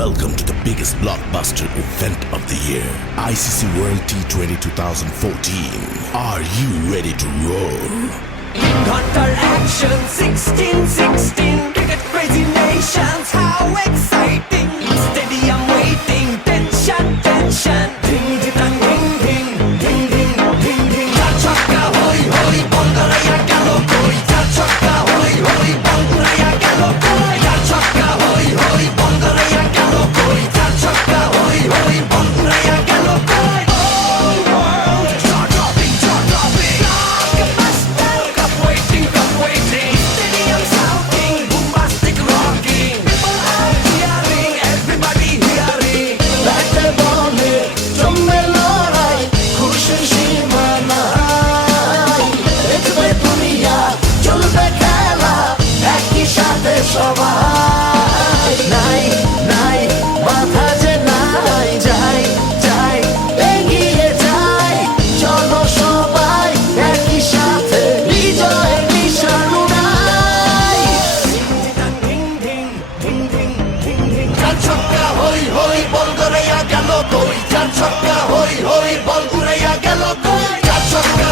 Welcome to the biggest blockbuster event of the year, ICC World T20 2014. Are you ready to roll? Hunter action 16-16 cricket crazy nations, how exciting! Stadium waiting, tension, tension. Ding ding ding ding ding ding ding ding. Cha chaka hoi hoi, Bangaraya gelo koi. Cha chaka hoi hoi, Bangaraya gelo koi. Cha chaka hoi hoi, Bangaraya gelo koi. Cha chaka hoi hoi, Bangaraya gelo koi. Oh world, jaw dropping, jaw dropping. Blockbuster, cup waiting, cup waiting. Stadium shouting, bombastic rocking. People are cheering, everybody hearing. ব্যাটে বলে জমবে লড়াই, খুশির সীমা নাই। দেখবে দুনিয়া, চলবে খেলা, একই সাথে সবাই। নাই নাই মাথা যে নাই, যাই যাই এগিয়ে যাই। চলো সবাই একই সাথে, বিজয়ের নিশান উড়াই। Ding ding ding ding ding ding. চার ছক্কা হই হই, বল গড়াইয়া গেল কই। চার ছক্কা হই হই, বল উড়াইয়া গেল কই। চার ছক্কা